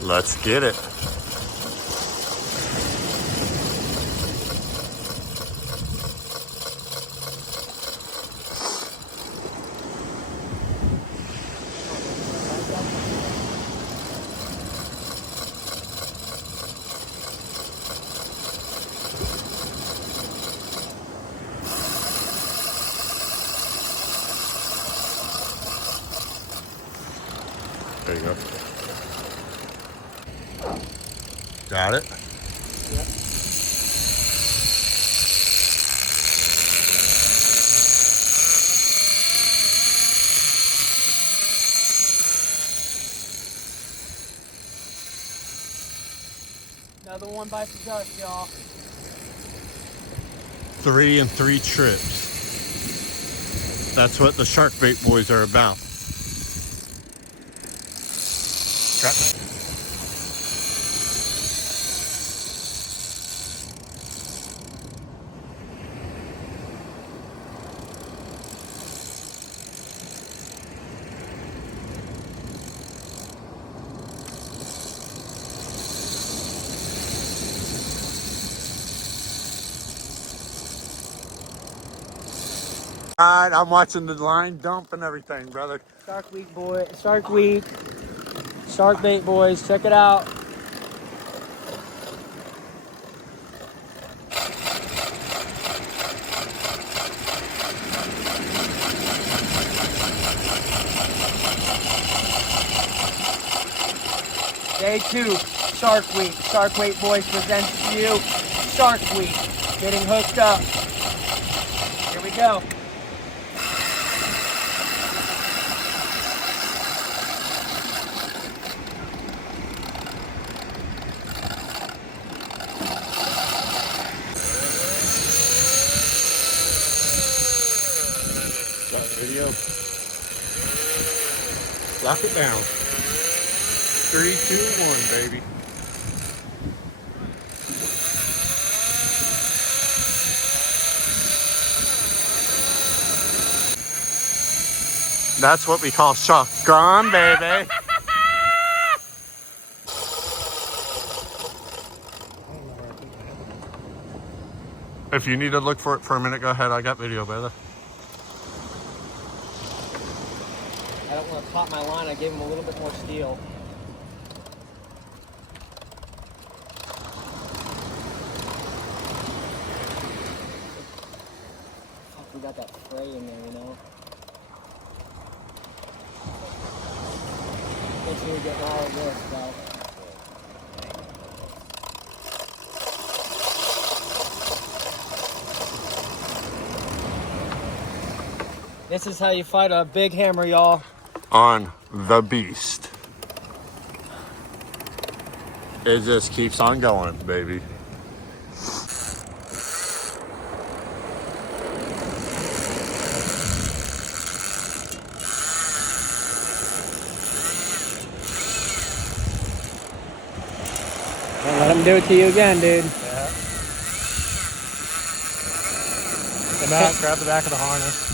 Let's get it. There you go. Got it? Yep. Another one bites the dust, y'all. 3 and 3 trips. That's what the shark bait boys are about. Got it. Alright, I'm watching the line dump and everything, brother. Shark Week, boy. Shark Week. Shark bait, boys. Check it out. Day 2, Shark Week. Shark Bait Boys presents to you Shark Week. Getting hooked up. Here we go. Got video. Lock it down. 3, 2, 1, baby. That's what we call shotgun, baby. If you need to look for it for a minute, go ahead. I got video, brother. I don't want to pop my line. I gave him a little bit more steel. Fuck, we got that fray in there, you know? Make sure we get all of this, though. This is how you fight a big hammer, y'all. On the beast. It just keeps on going, baby. Don't let him do it to you again, dude. Yeah. Come out, grab the back of the harness.